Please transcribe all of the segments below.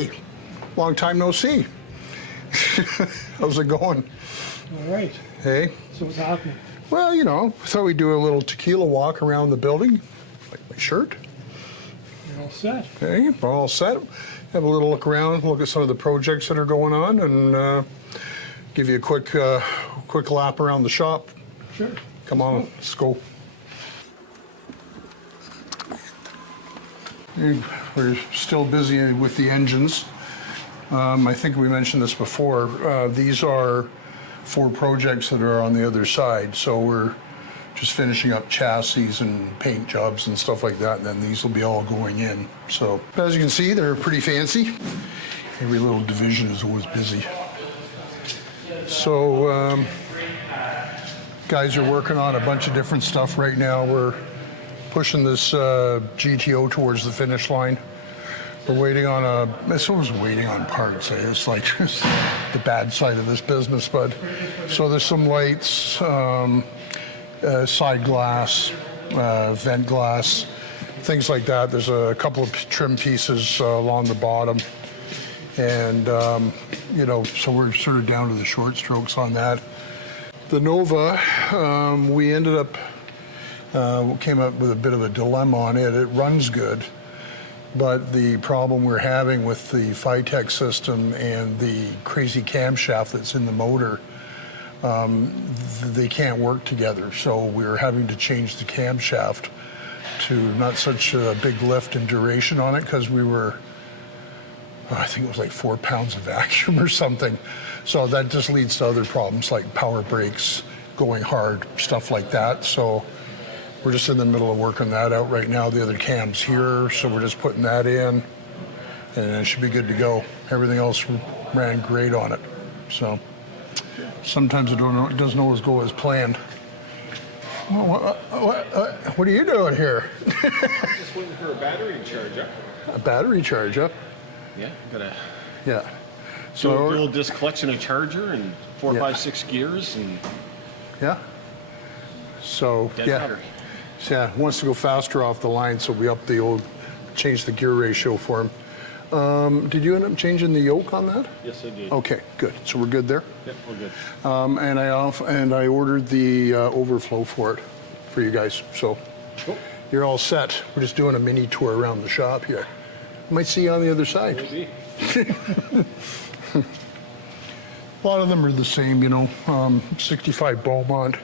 Hey, long time no see. How's it going? All right. Hey. So what's happening? Well, you know, thought we'd do a little tequila walk around the building. Like my shirt. You're all set. Hey, we're all set. Have a little look around, look at some of the projects that are going on, and give you a quick lap around the shop. Sure. Come on, let's go. We're still busy with the engines. I think we mentioned this before. These are 4 projects that are on the other side, so we're just finishing up chassis and paint jobs and stuff like that, and then these will be all going in. So as you can see, they're pretty fancy. Every little division is always busy. So guys are working on a bunch of different stuff right now. We're pushing this GTO towards the finish line. We're waiting on it's always waiting on parts. It's like the bad side of this business, but so there's some lights, side glass, vent glass, things like that. There's a couple of trim pieces along the bottom, and you know, so we're sort of down to the short strokes on that. The Nova, we ended up came up with a bit of a dilemma on it. It runs good, but the problem we're having with the Phytech system and the crazy camshaft that's in the motor, they can't work together. So we're having to change the camshaft to not such a big lift and duration on it, because we were, I think it was like 4 pounds of vacuum or something. So that just leads to other problems like power brakes, going hard, stuff like that. So we're just in the middle of working that out right now. The other cam's here, so we're just putting that in, and it should be good to go. Everything else ran great on it. So sometimes it doesn't always go as planned. What are you doing here? Just waiting for a battery charge up. A battery charge up? Yeah, got Yeah. a So dual disc clutch and a charger and 4, Yeah. 5, 6 gears and yeah. So dead yeah. battery. So, yeah, wants to go faster off the line, so we up the change the gear ratio for him. Did you end up changing the yoke on that? Yes, I did. Okay, good. So we're good there. Yep, we're good. And I ordered the overflow for it for you guys. So Cool. you're all set. We're just doing a mini tour around the shop here. Might see you on the other side. Maybe. A lot of them are the same, you know. 65 Beaumont.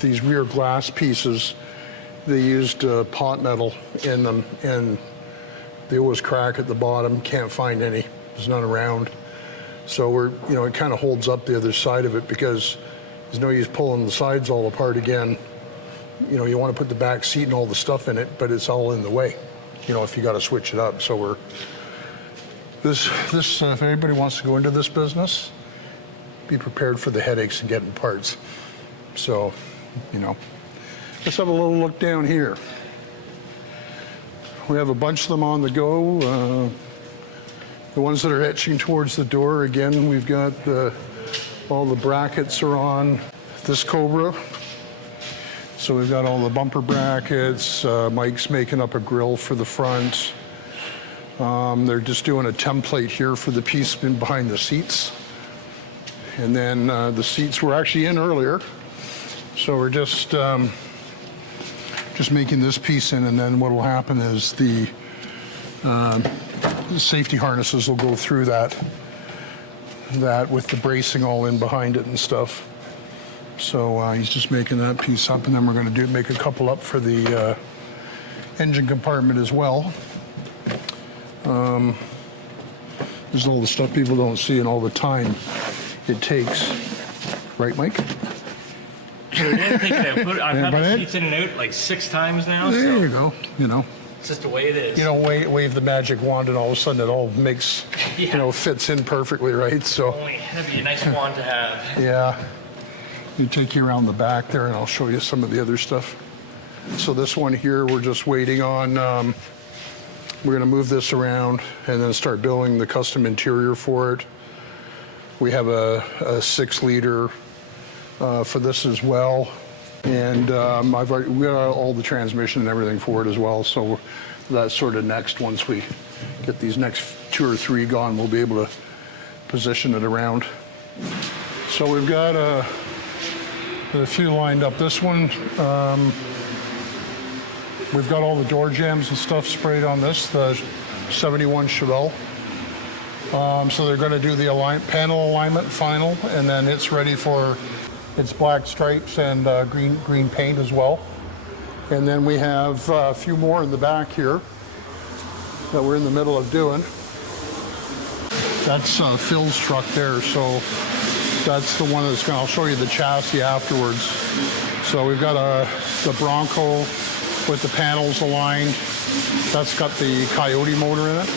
These rear glass pieces, they used pot metal in them, and they always crack at the bottom. Can't find any. There's none around. So it kind of holds up the other side of it, because there's no use pulling the sides all apart again. You know, you want to put the back seat and all the stuff in it, but it's all in the way, you know, if you got to switch it up. So if anybody wants to go into this business, be prepared for the headaches and getting parts. So, you know, let's have a little look down here. We have a bunch of them on the go. The ones that are etching towards the door, again, we've got all the brackets are on this Cobra. So we've got all the bumper brackets. Mike's making up a grill for the front. They're just doing a template here for the piece behind the seats. And then the seats were actually in earlier. So we're just making this piece in, and then what will happen is the safety harnesses will go through that with the bracing all in behind it and stuff. So he's just making that piece up, and then we're going to make a couple up for the engine compartment as well. There's all the stuff people don't see and all the time it takes. Right, Mike? I've had But the seats in and out like 6 times now, There so you go. You know, it's just the way it is. you don't wave the magic wand, and all of a sudden it all makes, you know, fits in perfectly, right? So Only that'd be a nice wand to have. yeah, you take you around the back there, and I'll show you some of the other stuff. So this one here, we're just waiting on. We're going to move this around and then start building the custom interior for it. We have a 6-liter for this as well. And we got all the transmission and everything for it as well. So that's sort of next. Once we get these next 2 or 3 gone, we'll be able to position it around. So we've got a few lined up. This one, we've got all the door jambs and stuff sprayed on this, the 71 Chevelle. So they're going to do the panel alignment final, and then it's ready for its black stripes and green paint as well. And then we have a few more in the back here that we're in the middle of doing. That's Phil's truck there, so that's the one that's going to, I'll show you the chassis afterwards. So we've got the Bronco with the panels aligned. That's got the Coyote motor in it.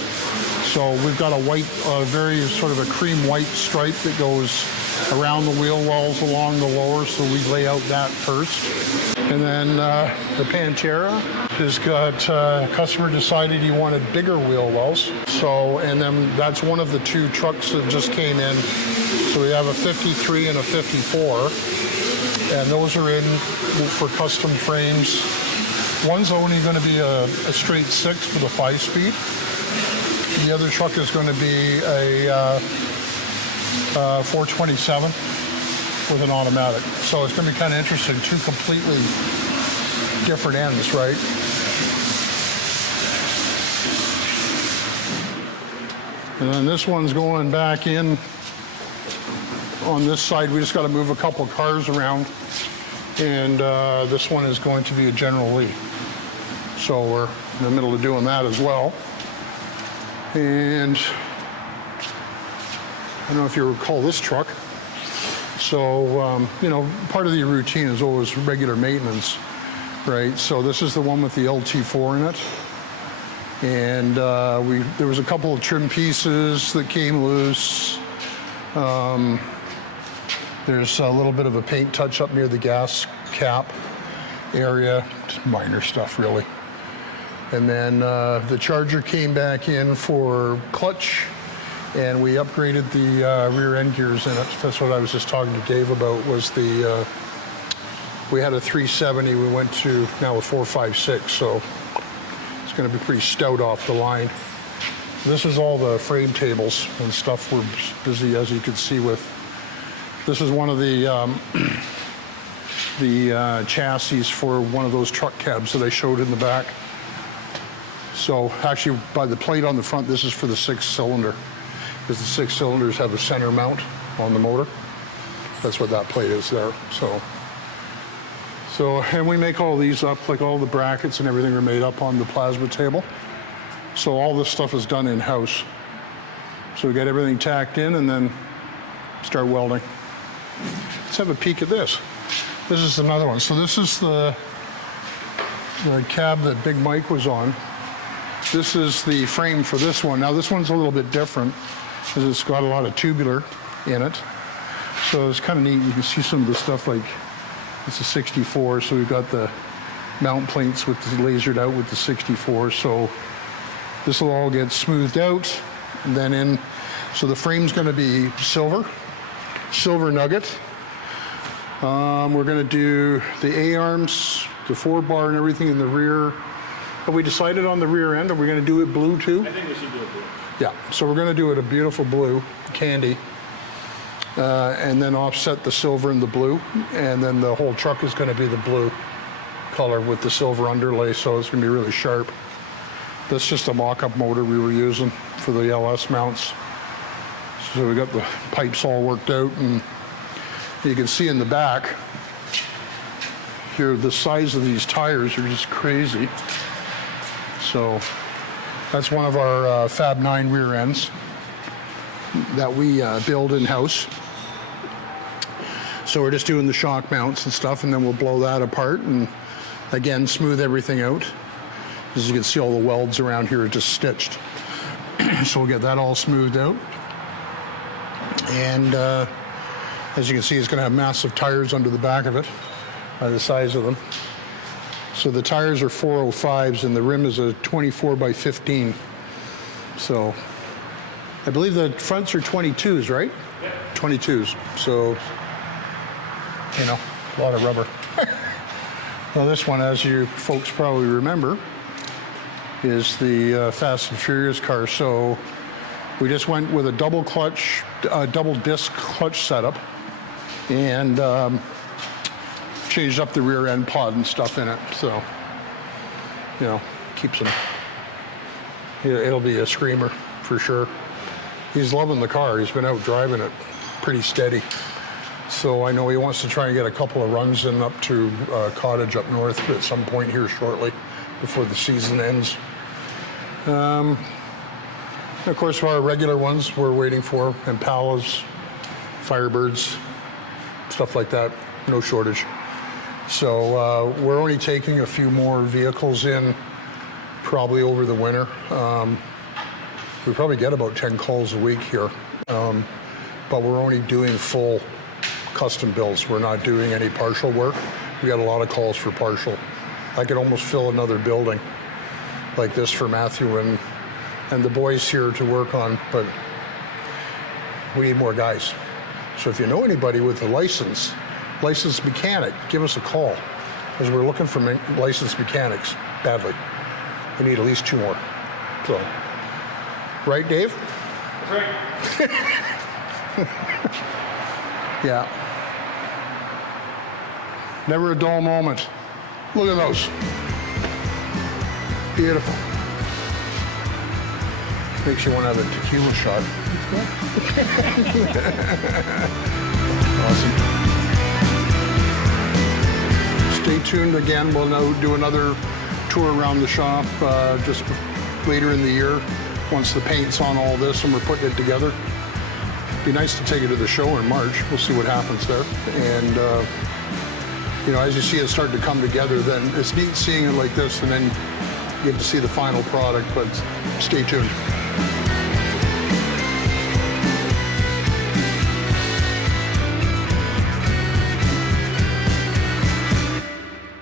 So we've got a white, very sort of a cream white stripe that goes around the wheel wells along the lower, so we lay out that first. And then the Pantera has got, customer decided he wanted bigger wheel wells. So, and then that's one of the 2 trucks that just came in. So we have a 53 and a 54, and those are in for custom frames. One's only going to be a straight 6 with a 5-speed. The other truck is going to be a 427 with an automatic. So it's going to be kind of interesting. 2 completely different ends, right? And then this one's going back in on this side. We just got to move a couple cars around. And this one is going to be a General Lee. So we're in the middle of doing that as well. And I don't know if you recall this truck. So, you know, part of the routine is always regular maintenance, right? So this is the one with the LT4 in it. And there was a couple of trim pieces that came loose. There's a little bit of a paint touch up near the gas cap area, just minor stuff really. And then the Charger came back in for clutch, and we upgraded the rear end gears in it. That's what I was just talking to Dave about, was the, we had a 370, we went to now a 456, so it's gonna be pretty stout off the line. This is all the frame tables and stuff we're busy, as you can see, with. This is one of the chassis for one of those truck cabs that I showed in the back. So actually, by the plate on the front, this is for the 6-cylinder, because the 6 cylinders have a center mount on the motor. That's what that plate is there. So, and we make all these up, like all the brackets and everything are made up on the plasma table. So all this stuff is done in-house. So we get everything tacked in and then start welding. Let's have a peek at this. This is another one. So this is the cab that Big Mike was on. This is the frame for this one. Now this one's a little bit different because it's got a lot of tubular in it. So it's kind of neat. You can see some of the stuff, like it's a 64. So we've got the mount plates with the lasered out with the 64. So this will all get smoothed out and then in. So the frame's going to be silver nugget. We're going to do the A-arms, the 4-bar and everything in the rear. Have we decided on the rear end? Are we going to do it blue too? I think we should do it blue. Yeah, so we're going to do it a beautiful blue, candy, and then offset the silver and the blue, and then the whole truck is going to be the blue color with the silver underlay, so it's going to be really sharp. That's just a mock-up motor we were using for the LS mounts. So we got the pipes all worked out, and you can see in the back here, the size of these tires are just crazy. So that's one of our Fab 9 rear ends that we build in-house. So we're just doing the shock mounts and stuff, and then we'll blow that apart and again smooth everything out. As you can see, all the welds around here are just stitched. So we'll get that all smoothed out. And as you can see, it's going to have massive tires under the back of it by the size of them. So the tires are 405s and the rim is a 24 by 15. So I believe the fronts are 22s, right? Yeah. 22s. So, you know, a lot of rubber. Well, this one, as you folks probably remember, is the Fast and Furious car. So we just went with a double disc clutch setup, and changed up the rear end pod and stuff in it. So, you know, keeps him. It'll be a screamer for sure. He's loving the car. He's been out driving it pretty steady. So I know he wants to try and get a couple of runs in up to Cottage up north at some point here shortly before the season ends. Of course, our regular ones we're waiting for, Impalas, Firebirds, stuff like that, no shortage. So we're only taking a few more vehicles in probably over the winter. We probably get about 10 calls a week here, but we're only doing full custom builds. We're not doing any partial work. We got a lot of calls for partial. I could almost fill another building like this for Matthew and the boys here to work on, but we need more guys. So if you know anybody with a licensed mechanic, give us a call, because we're looking for licensed mechanics badly. We need at least 2 more. So, right, Dave? That's right. Yeah. Never a dull moment. Look at those. Beautiful. Makes you want to have a tequila shot. Awesome. Stay tuned again. We'll now do another tour around the shop just later in the year once the paint's on all this and we're putting it together. Be nice to take it to the show in March. We'll see what happens there. And, you know, as you see it start to come together, then it's neat seeing it like this, and then you get to see the final product, but stay tuned.